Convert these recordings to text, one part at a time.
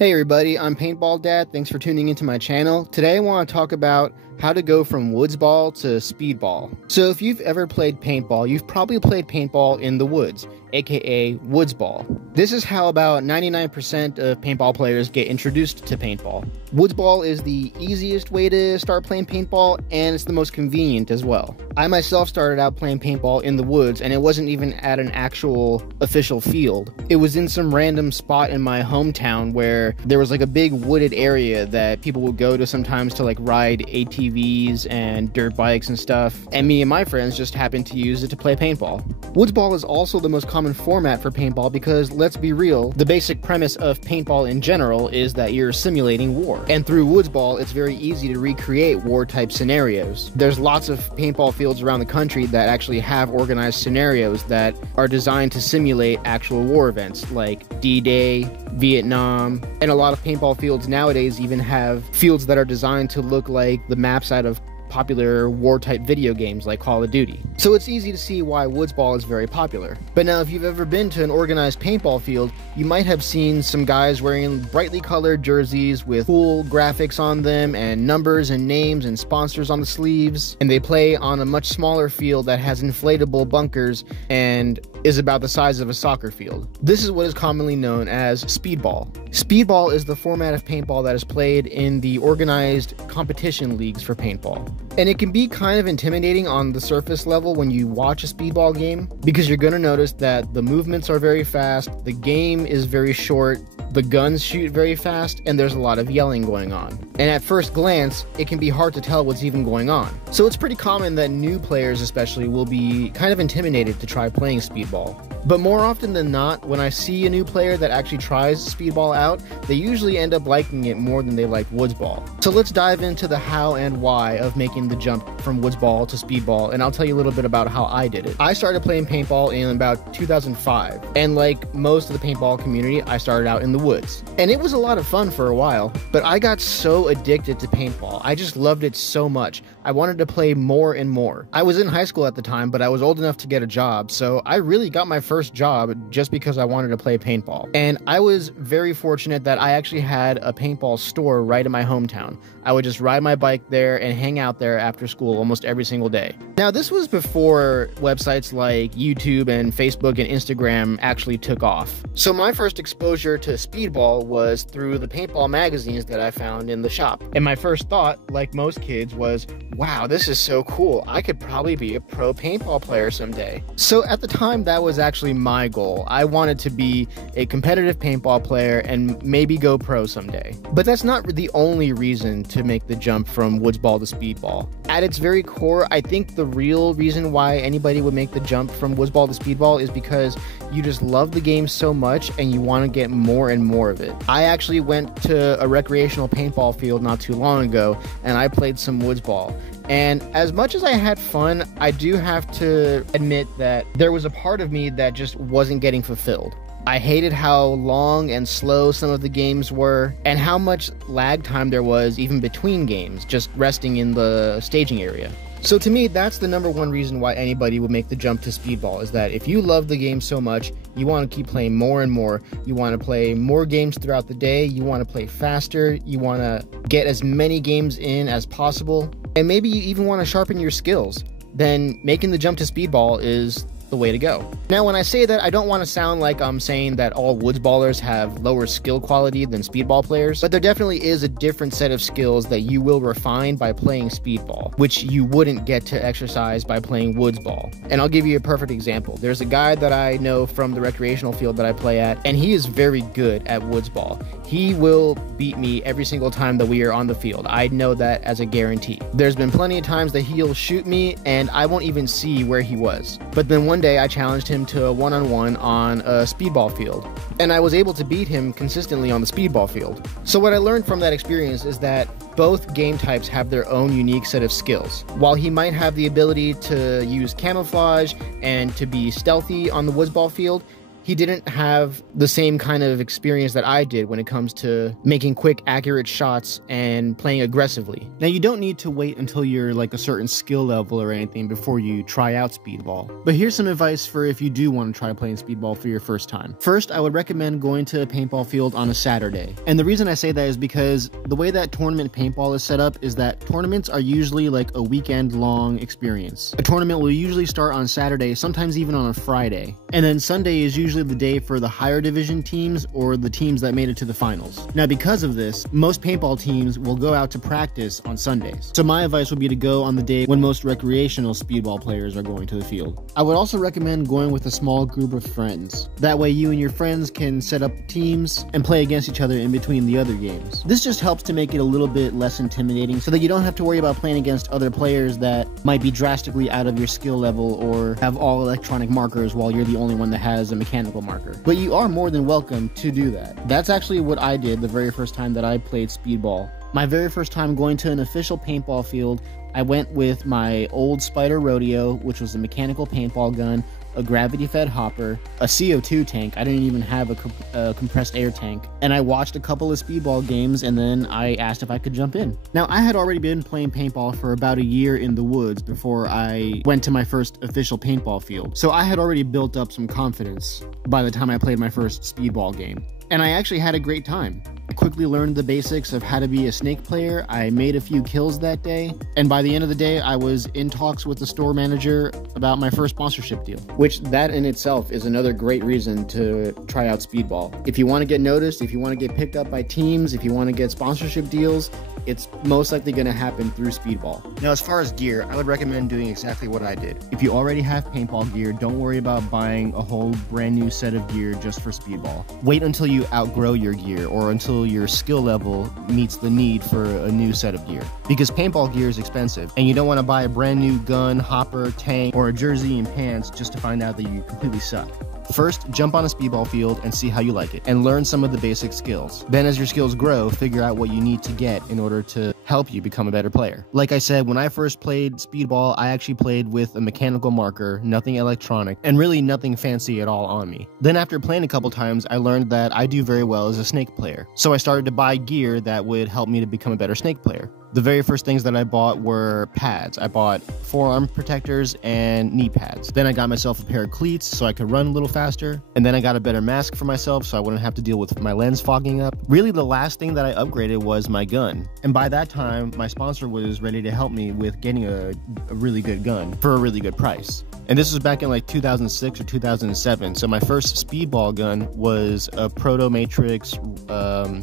Hey everybody, I'm Paintball Dad. Thanks for tuning into my channel. Today I want to talk about how to go from woods ball to speedball. So if you've ever played paintball, you've probably played paintball in the woods, aka woods ball. This is how about 99% of paintball players get introduced to paintball. Woods ball is the easiest way to start playing paintball, and it's the most convenient as well. I myself started out playing paintball in the woods, and it wasn't even at an actual official field. It was in some random spot in my hometown where there was like a big wooded area that people would go to sometimes to like ride ATVs and dirt bikes and stuff, and me and my friends just happened to use it to play paintball. Woods ball is also the most common format for paintball because, let's be real, the basic premise of paintball in general is that you're simulating war. And through woods ball, it's very easy to recreate war-type scenarios. There's lots of paintball fields around the country that actually have organized scenarios that are designed to simulate actual war events like D-Day, Vietnam, and a lot of paintball fields nowadays even have fields that are designed to look like the maps out of popular war-type video games like Call of Duty. So it's easy to see why woods ball is very popular. But now if you've ever been to an organized paintball field, you might have seen some guys wearing brightly colored jerseys with cool graphics on them and numbers and names and sponsors on the sleeves, and they play on a much smaller field that has inflatable bunkers and is about the size of a soccer field. This is what is commonly known as speedball. Speedball is the format of paintball that is played in the organized competition leagues for paintball. And it can be kind of intimidating on the surface level when you watch a speedball game, because you're going to notice that the movements are very fast, the game is very short, the guns shoot very fast, and there's a lot of yelling going on. And at first glance, it can be hard to tell what's even going on. So it's pretty common that new players especially will be kind of intimidated to try playing speedball. But more often than not, when I see a new player that actually tries speedball out, they usually end up liking it more than they like woods ball. So let's dive into the how and why of making the jump from woods ball to speedball, and I'll tell you a little bit about how I did it. I started playing paintball in about 2005, and like most of the paintball community, I started out in the woods. And it was a lot of fun for a while, but I got so addicted to paintball. I just loved it so much. I wanted to play more and more. I was in high school at the time, but I was old enough to get a job, so I really got my first job just because I wanted to play paintball. And I was very fortunate that I actually had a paintball store right in my hometown. I would just ride my bike there and hang out there after school almost every single day. Now, this was before websites like YouTube and Facebook and Instagram actually took off. So my first exposure to speedball was through the paintball magazines that I found in the shop. And my first thought, like most kids, was, wow, this is so cool. I could probably be a pro paintball player someday. So at the time, that was actually my goal. I wanted to be a competitive paintball player and maybe go pro someday. But that's not the only reason to make the jump from woods ball to speedball. At its very core, I think the real reason why anybody would make the jump from woods ball to speedball is because you just love the game so much and you want to get more and more of it. I actually went to a recreational paintball field not too long ago, and I played some woods ball. And as much as I had fun, I do have to admit that there was a part of me that just wasn't getting fulfilled. I hated how long and slow some of the games were, and how much lag time there was even between games, just resting in the staging area. So to me, that's the number one reason why anybody would make the jump to speedball, is that if you love the game so much, you want to keep playing more and more. You want to play more games throughout the day, you want to play faster, you want to get as many games in as possible, and maybe you even want to sharpen your skills. Then making the jump to speedball is the way to go. Now, when I say that, I don't want to sound like I'm saying that all woods ballers have lower skill quality than speedball players, but there definitely is a different set of skills that you will refine by playing speedball, which you wouldn't get to exercise by playing woods ball. And I'll give you a perfect example. There's a guy that I know from the recreational field that I play at, and he is very good at woods ball. He will beat me every single time that we are on the field. I know that as a guarantee. There's been plenty of times that he'll shoot me and I won't even see where he was. But then one day I challenged him to a one-on-one on a speedball field, and I was able to beat him consistently on the speedball field. So what I learned from that experience is that both game types have their own unique set of skills. While he might have the ability to use camouflage and to be stealthy on the woods ball field, he didn't have the same kind of experience that I did when it comes to making quick, accurate shots and playing aggressively. Now, you don't need to wait until you're like a certain skill level or anything before you try out speedball. But here's some advice for if you do want to try playing speedball for your first time. First, I would recommend going to a paintball field on a Saturday. And the reason I say that is because the way that tournament paintball is set up is that tournaments are usually like a weekend-long experience. A tournament will usually start on Saturday, sometimes even on a Friday. And then Sunday is usually the day for the higher division teams or the teams that made it to the finals. Now, because of this, most paintball teams will go out to practice on Sundays. So my advice would be to go on the day when most recreational speedball players are going to the field. I would also recommend going with a small group of friends. That way you and your friends can set up teams and play against each other in between the other games. This just helps to make it a little bit less intimidating so that you don't have to worry about playing against other players that might be drastically out of your skill level or have all electronic markers while you're the only one that has a mechanical marker. But you are more than welcome to do that. That's actually what I did the very first time that I played speedball. My very first time going to an official paintball field, I went with my old Spider Rodeo, which was a mechanical paintball gun, a gravity-fed hopper, a CO2 tank. I didn't even have a compressed air tank. And I watched a couple of speedball games, and then I asked if I could jump in. Now, I had already been playing paintball for about a year in the woods before I went to my first official paintball field. So I had already built up some confidence by the time I played my first speedball game. And I actually had a great time. I quickly learned the basics of how to be a snake player. I made a few kills that day, and by the end of the day, I was in talks with the store manager about my first sponsorship deal, which that in itself is another great reason to try out speedball. If you want to get noticed, if you want to get picked up by teams, if you want to get sponsorship deals, it's most likely going to happen through speedball. Now, as far as gear, I would recommend doing exactly what I did. If you already have paintball gear, don't worry about buying a whole brand new set of gear just for speedball. Wait until you outgrow your gear or until your skill level meets the need for a new set of gear. Because paintball gear is expensive, and you don't want to buy a brand new gun, hopper, tank, or a jersey and pants just to find out that you completely suck. First, jump on a speedball field and see how you like it, and learn some of the basic skills. Then as your skills grow, figure out what you need to get in order to help you become a better player. Like I said, when I first played speedball, I actually played with a mechanical marker, nothing electronic, and really nothing fancy at all on me. Then after playing a couple times, I learned that I do very well as a snake player. So I started to buy gear that would help me to become a better snake player. The very first things that I bought were pads. I bought forearm protectors and knee pads. Then I got myself a pair of cleats so I could run a little faster. And then I got a better mask for myself so I wouldn't have to deal with my lens fogging up. Really, the last thing that I upgraded was my gun. And by that time, my sponsor was ready to help me with getting a really good gun for a really good price. And this was back in like 2006 or 2007. So my first speedball gun was a Proto Matrix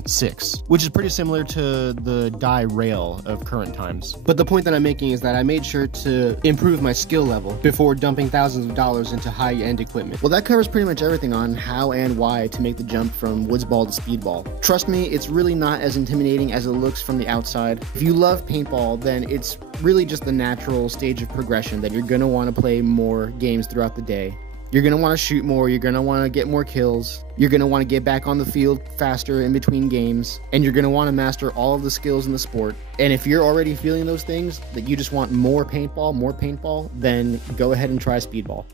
6, which is pretty similar to the die rail of current times. But the point that I'm making is that I made sure to improve my skill level before dumping thousands of dollars into high-end equipment. Well, that covers pretty much everything on how and why to make the jump from woodsball to speedball. Trust me, it's really not as intimidating as it looks from the outside. If you love paintball, then it's really just the natural stage of progression that you're going to want to play more games throughout the day. You're going to want to shoot more, you're going to want to get more kills, you're going to want to get back on the field faster in between games, and you're going to want to master all of the skills in the sport. And if you're already feeling those things, that you just want more paintball, then go ahead and try speedball.